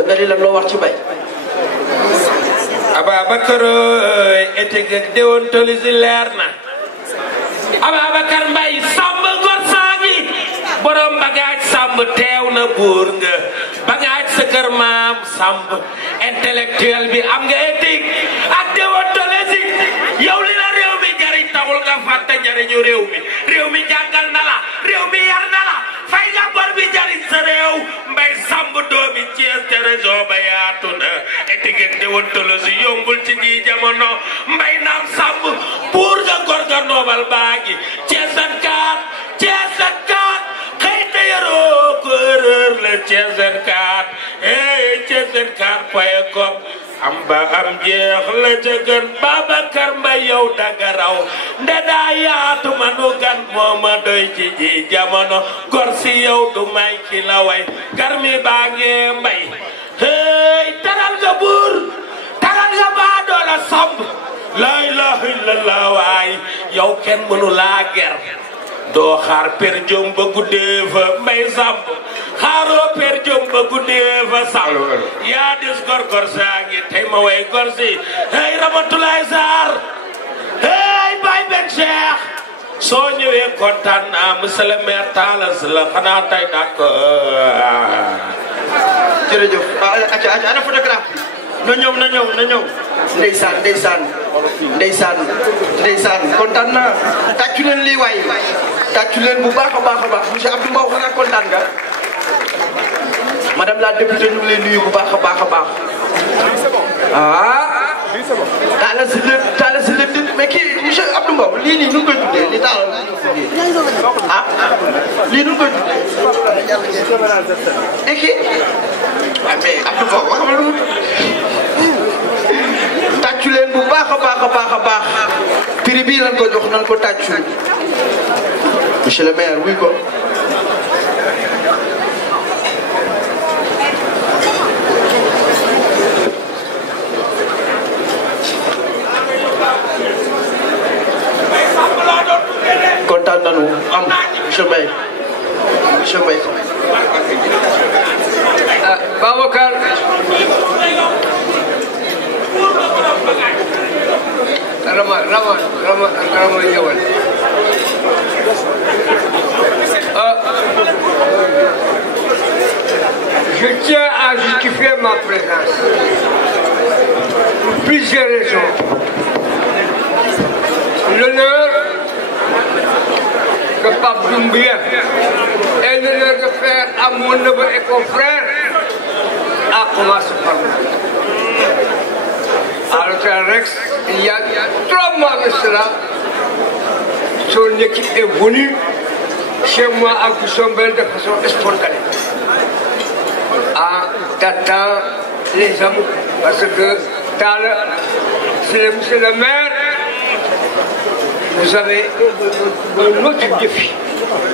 nga di lan loo wax ci Mbaye. Ababacar éthique ak déontologie leer na. Ababacar Mbaye Samb gor saa ngi borom bagaaj Samb teew na buur nga bagaaj sa kër maam Samb intellectuel bi am nga éthique ak déontologie yow li la réew mi jariñ taxul nga fàtte njariñu réew mi jàngal na la réew mi yar na la fay nga bor bi jariñ sa réew Mbaye Samb doomi Thiès te région ba yaatu na éthique ak déontologie yombul ci ji jamono Mbaye naam Samb buur nga gor nga noobal baa ngi Thiès 24 xëy na yaroo ko erreur la Thiès 24 Thiès 24.com am ba am jeex la ca gën Babacar Mbaye yow daga raw nde daa yaatu manu gan moo ma doy ci ji jamono gor si yow du may ki la way garmi baa ngee Mbaye taral nga buur taral nga baa doola Samb la ilaha illallah waay yow kenn mënu laa ger doo xaar per jom ba guddee fa Mbaye Samb xaaroo per jom ba guddee fa Samb yaa des gor saa ngi tey ma way gor si hey Ramatoulaye Sarr hey Baye Ben Cheikh soo ñëwee kontaan naa monsieur le maire Talla Sylla xanaa tey d'accord jërëjëf ana photographe na ñëw ndeysaan kontaan naa tàccu leen lii waay tàccu leen bu baax a baax monsieur Abdou Mbow xanaa kontaan nga madame la députée ñu ngi lay nuyu bu baax a baax Talla Sylla mais kii monsieur Abdou Mbow lii nii nu ngi koy tuddee lii Talla lii nu ngi koy tuddee et kii mais Abdou Mbow wax nga lu tàccu leen bu baax a baax prix bii lan ko jox nan ko tàccu monsieur le maire wuy ko kontaan nañu am monsieur Mbaye Babacar Rama ñëwal je tiens à justifier ma présence pour plusieurs raisons. L'honneur de Pape Doumbia et l'honneur de faire à mon neveu et confrère a commencé par moi. À l'hôtel Rex, il y a 3 mois de cela, son équipe est venue chez moi à Koussombel de façon spontanée. En datant les amours, parce que Talla, c'est monsieur le maire, vous avez un autre défi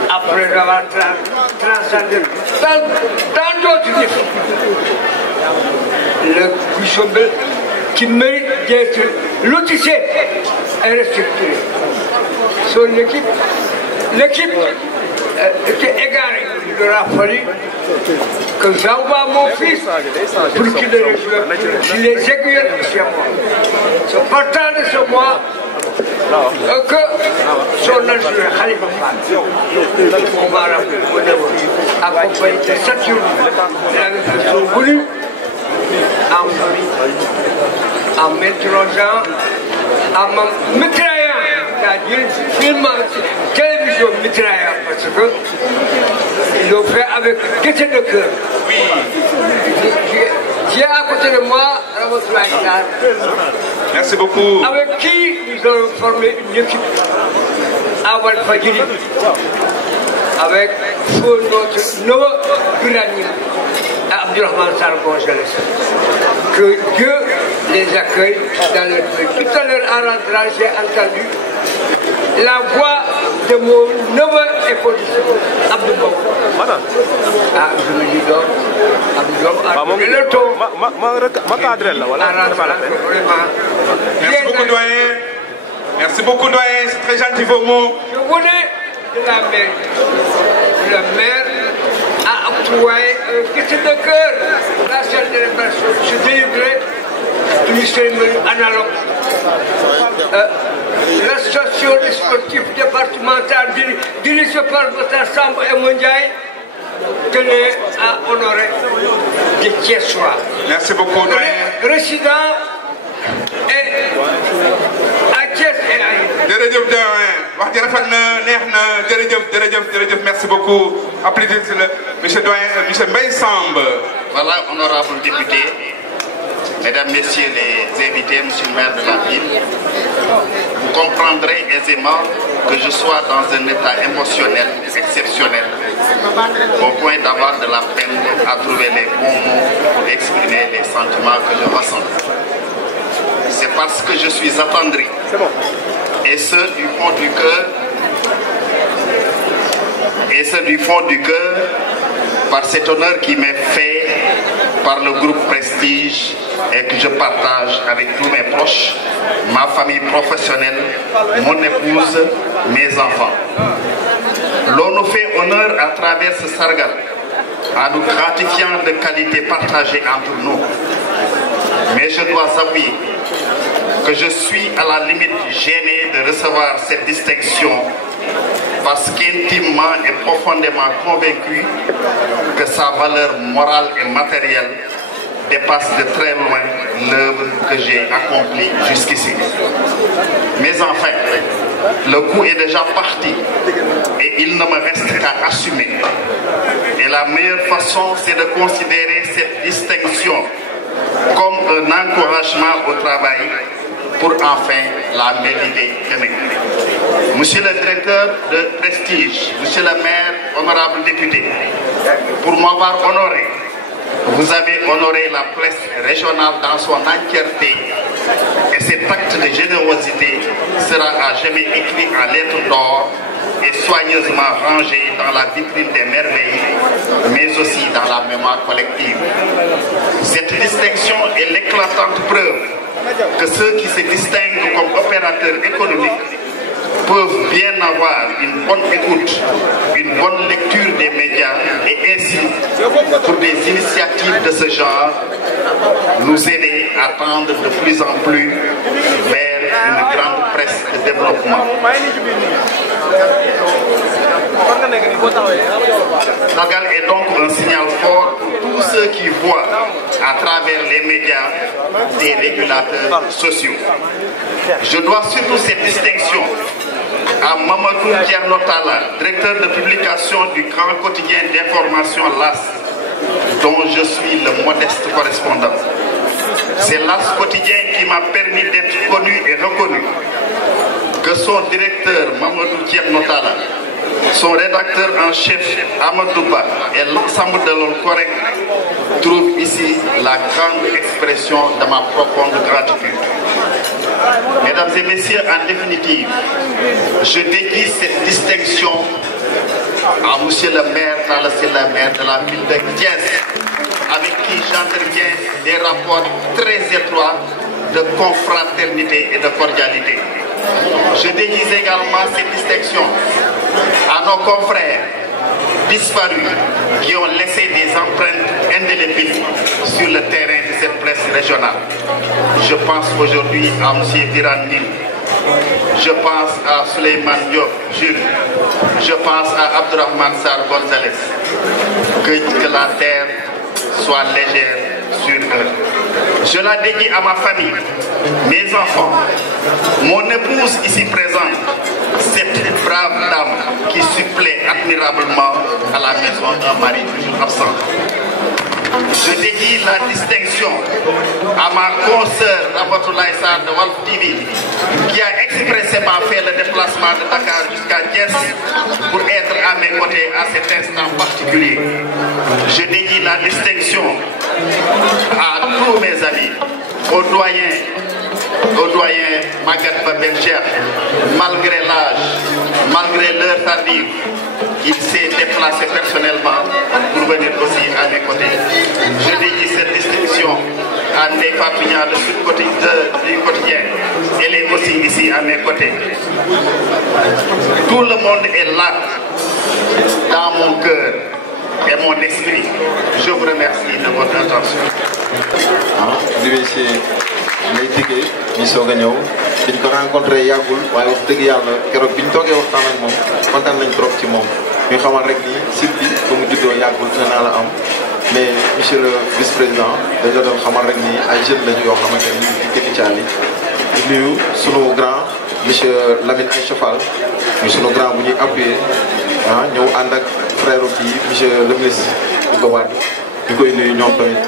après avoir transcendé tant d'autres défis. Le Koussombel qui mérite d'être lotissé et restructuré. Son équipe, l'équipe était égarée. Il aura fallu que j'envoie mon fils pour qu'il les rejoigne, qu'il les aiguille chez moi. C'est partant de ce mois que son adjoint Khalifa Fall, on va accompagner de Saturne, ils sont venus en famille, en m'interrogeant, en me mitraillant, c'est-à-dire filmant télévision mitraillant, parce que ils l'ont fait avec gaieté de cœur. Qui est à côté de moi, Ramatoulaye Sarr. Merci beaucoup. Avec qui nous avons formé une équipe à Walfadjri, avec notre nouveau Birani. Abdurrahman Sarr Gonzalez. Que Dieu les accueille dans leur pays. Tout à l'heure, en rentrant, j'ai entendu la voix de mon neveu et policier, Abdou Mbow. Ah, je me dis donc, Abdou Mbow a donné le ton. Merci beaucoup, doyen. Merci beaucoup, doyen. C'est très gentil vos mots. Je voulais de la mairie. Le maire a octroyé que c'est de cœur la salle de répression se délivrait une cérémonie analogue. L'association des sportifs départementale dirigée par votre Samba et Mondiaï tenait à honorer des Thiessois. Merci beaucoup, doyen. Résident et à Thiès et à jërëjëf doyen wax ji rafet na neex na jërëjëf merci beaucoup applaudissez-le monsieur doyen monsieur Mbaye Samb. Voilà, honorables députés, mesdames, messieurs les invités, monsieur le maire de la ville, vous comprendrez aisément que je sois dans un état émotionnel exceptionnel, au point d'avoir de la peine à trouver les bons mots pour exprimer les sentiments que je ressens. C'est parce que je suis attendri, et ce du fond du cœur, par cet honneur qui m'est fait par le groupe Prestige et que je partage avec tous mes proches, ma famille professionnelle, mon épouse, mes enfants. L'on nous fait honneur à travers ce sargal, en nous gratifiant de qualités partagées entre nous. Mais je dois avouer que je suis à la limite gêné de recevoir cette distinction parce qu'intimement et profondément convaincu que sa valeur morale et matérielle dépasse de très loin l'œuvre que j'ai accomplie jusqu'ici. Mais enfin, le coup est déjà parti et il ne me reste qu'à assumer. Et la meilleure façon, c'est de considérer cette distinction comme un encouragement au travail pour enfin la mériter demain. Monsieur le directeur de Prestige, monsieur le maire, honorable député, pour m'avoir honoré, vous avez honoré la presse régionale dans son entièreté et cet acte de générosité sera à jamais écrit en lettres d'or et soigneusement rangé dans la vitrine des merveilles, mais aussi dans la mémoire collective. Cette distinction est l'éclatante preuve que ceux qui se distinguent comme opérateurs économiques peuvent bien avoir une bonne écoute, une bonne lecture des médias et ainsi, pour des initiatives de ce genre, nous aider à tendre de plus en plus vers une grande presse de développement. Sargal est donc un signal fort pour tous ceux qui voient à travers les médias des régulateurs sociaux. Je dois surtout cette distinction à Mamadou Diarnotala, directeur de publication du grand quotidien d'information LAS, dont je suis le modeste correspondant. C'est LAS quotidien qui m'a permis d'être connu et reconnu, que son directeur Mamadou Diarnotala, son rédacteur en chef Amadouba et l'ensemble de l'Olcorec trouvent ici la grande expression de ma profonde gratitude. Mesdames et messieurs, en définitive, je dédie cette distinction à monsieur le maire, c'est le maire de la ville de Thiès, avec qui j'entretiens des rapports très étroits de confraternité et de cordialité. Je dédie également cette distinction à nos confrères disparus qui ont laissé des empreintes indélébiles sur le terrain de cette presse régionale. Je pense aujourd'hui à M. Viran-Nim, je pense à Suleiman Diop Jules, je pense à Abdurrahman Sar Gonzalez. Que la terre soit légère sur eux. Je la dédie à ma famille, mes enfants, mon épouse ici présente, cette brave dame qui supplée admirablement à la maison d'un mari toujours absent. Je dédie la distinction à ma consoeur Ramatoulaye Sarr de Walf TV qui a expressément fait le déplacement de Dakar jusqu'à Thiès pour être à mes côtés à cet instant particulier. Je dédie la distinction à tous mes amis, aux doyens Maguette Bencher, malgré l'âge, malgré l'heure tardive, il s'est déplacé personnellement pour venir aussi à mes côtés. Je dédie cette distinction à Ndeye Fatou de Sud du quotidien. Elle est aussi ici à mes côtés. Tout le monde est là, dans mon cœur. et mon esprit. Je vous remercie de votre attention. L'UVC lay tëggee ñu soog a ñëw biñ ko rencontré yàggul waaye wax dëgg yàlla keroog biñ toogee waxtaan ak moom kontaan nañ trop ci moom ñu xamal rek ni site bi ba mu juddoo yàggul un an la am mais monsieur le vice-président dañ la doon xamal rek ni ay jeunes lañu yoo xamante ni ñu ngi fi Thiali di nuyu sunu grand monsieur Lamine Aïcha Fall ñu sunu grand bu ñuy appuyé ñëw ànd ak frère bi monsieur le ministre di ko wàdd di koy nuyu ñoom tamit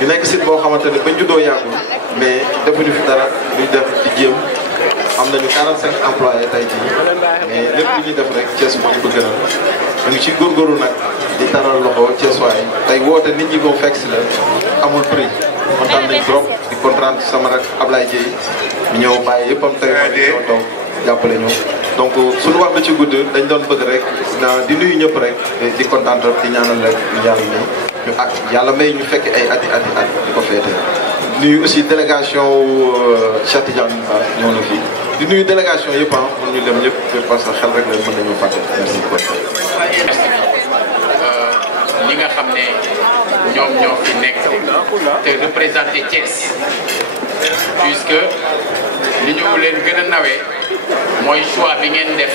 ñu nekk site boo xamante ne bañ juddoo yàggul mais defuñu fi dara luñ def di jéem am nañu 45 employés tey jii mais lépp lu ñuy def rek Thiès moo ñu ko gënal ñu ngi ciy góorgóorlu nag di taral loxo Thiès waay tey woote nit ñi boo fekk si la amul prix kontaan nañ trop di kontaan sama rak Ablaye Dieye ñu ñëw bàyyi yëpp am tey ma ñoo toog jàppale ñu donc suñu wax ba ci gudd dañ doon bëgg rek di nuyu ñëpp rek di kontaan trop di ñaanal rek ñu yàlla ni ñu ak yàlla may ñu fekk ay at di ko féete nuyu aussi délégation Cheikh Tidiane ñëw na fii di nuyu délégation yëpp mën ñu dem ñëpp parce que xel rek la mën nañu fàtte merci beaucoup. ñi nga xam ne ñoom ñoo fi nekk te représenté Thiès puisque li ñu leen gën a nawee mooy choix bi ngeen def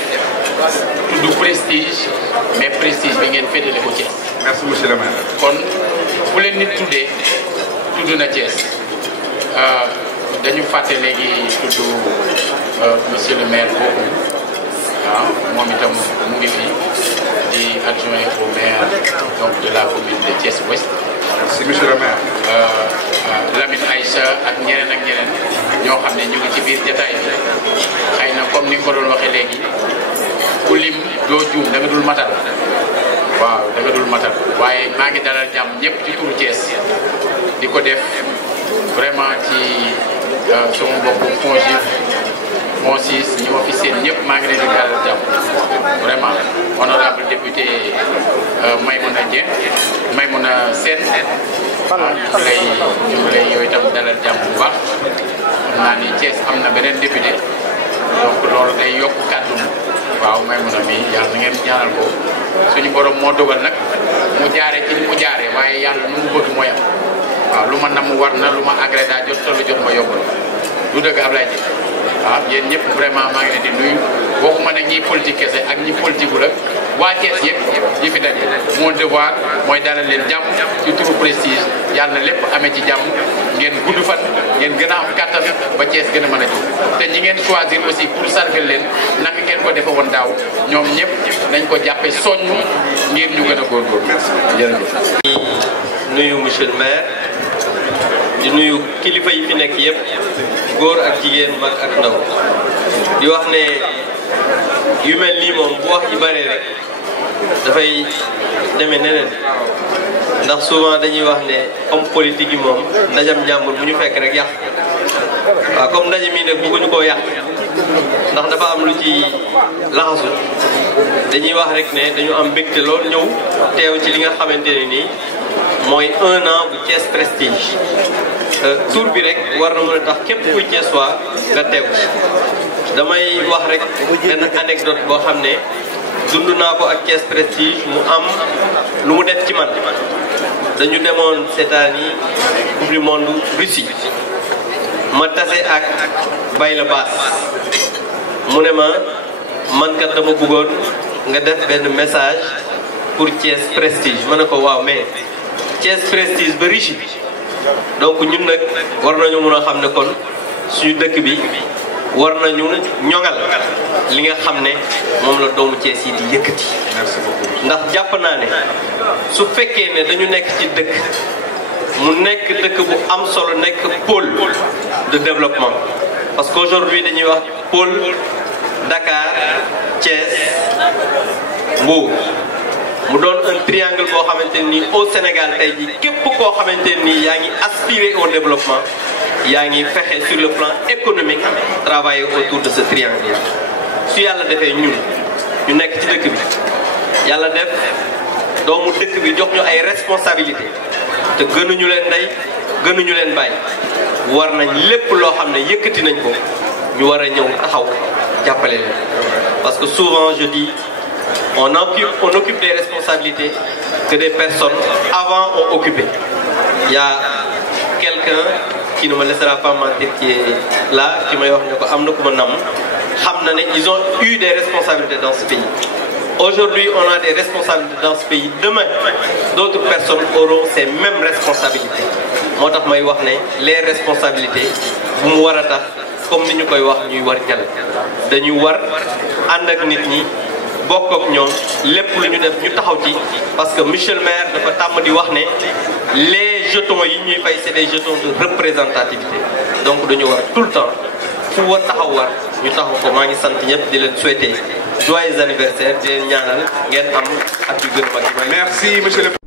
tudd prestige mais prestige bi ngeen féetale ko Thiès. merci monsieur le maire. kon fu leen nit tuddee tudd na Thiès dañu fàtte léegi tudd monsieur le maire boobu moom itam mu ngi fi di adjoint au maire donc de la commune de Thiès Ouest. merci monsieur le maire. Lamine Aïcha ak ñeneen ñoo xam ne ñu ngi ci biir jataay bi xëy na comme ni nga ko doon waxee léegi ku lim doo juum da nga dul matal waaw da nga dul matal waaye maa ngi dalal jàmm ñëpp ci turu Thiès di ko def vraiment ci sama mbokku FONGIP FONSIS ñi ma fi seen ñëpp maa ngi leen di dalal jàmm vraiment honorable député Maymouna Sène ñu ngi lay yow itam dalal jàmm bu baax xam naa ni Thiès am na beneen député donc loolu day yokk kàddu waaw Maymouna mi yàlla na ngeen ñaanal ko suñu borom moo dogal nag mu jaaree ci ni mu jaaree waaye yàlla nu mu bëgg mooy am waaw lu ma nam war na lu ma agré daa jot te lu jot ma yombal du dëgg Ablaye Dieng waaw yéen ñëpp vraiment maa ngi leen di nuyu waxuma nag ñiy politique kese ak ñi politique la waa Thiès yëpp yi fi daje mon devoir mooy dalal leen jàmm ci turu prestige yàlla na lépp amee ci jàmm ngeen gudd fan ngeen gën a am kàttan ba Thiès gën a mën a jóg te ñi ngeen choisir aussi pour sargal leen naka ngeen ko defe woon daaw ñoom ñëpp nañ ko jàppe soññ ngir ñu gën a góorgóorlu jërëjëf. nuyu monsieur le maire di nuyu kilifa yi fi nekk yëpp góor ak jigéen mag ak ndaw di wax ne yu mel nii moom bu wax yi bëree rek dafay demee neneen ndax souvent dañuy wax ne homme politique yi moom ndajam njàmbur bu ñu fekk rek yàq waaw comme ndaje mii nag bëgguñu koo yàq ndax dafa am lu ci laxasu dañuy wax rek ne dañu am mbégte lool ñëw teew ci li nga xamante ne nii mooy 1 an bu Thiès Prestige tour bi rek war na mën a tax képp kuy Thiès waa nga teew damay wax rek benn anecdote boo xam ne dund naa ko ak Thiès Prestige mu am lu mu def ci man dañu demoon seetaan yi coupe du monde Russie ma tase ak Bayla Baas mu ne ma man kat dama bëggoon nga def benn message pour Thiès Prestige ma ne ko waaw mais Thiès Prestige ba Russie donc ñun nag war nañu mën a xam ne kon suñu dëkk bi war nañu ñoŋal li nga xam ne moom la doomu Thiès yi di yëkkati. ndax jàpp naa ne su fekkee ne dañu nekk ci dëkk mu nekk dëkk bu am solo nekk pôle de développement parce qu'aujourd'hui dañuy wax pôle Dakar Thiès Mbour mu doon un triangle boo xamante nii au Sénégal tey jii képp koo xamante nii yaa ngi aspirer au développement yaa ngi fexe sur le plan économique travailler autour de ce triangle su yàlla defee ñun ñu nekk ci dëkk bi yàlla def doomu dëkk bi jox ñu ay responsabilité te gënuñu leen ndey gënuñu leen bàyyi war nañ lépp loo xam ne yëkkati nañ ko ñu war a ñëw taxaw jàppale leen parce que souvent je dis on occupe des responsabilités que des personnes avant ont occupé. Il y a quelqu'un qui ne me laissera pas mentir qui est là, qui m'a dit ils ont eu des responsabilités dans ce pays. Aujourd'hui, on a des responsabilités dans ce pays. Demain, d'autres personnes auront ces mêmes responsabilités. Moi, les responsabilités, comme nous koy wax ñuy war jall dañu war and ak nit ñi bokk ak ñoom lepp lu ñu def ñu taxaw ci parce que monsieur le maire dafa tam di wax né les jetons yi ñuy fay c'est des jetons de représentativité donc dañu war tout le temps fu war taxaw war ñu taxaw ko ma ngi sant ñep di leen souhaiter joyeux anniversaire di leen ñaanal ngeen am at yu gën a mag. Merci monsieur le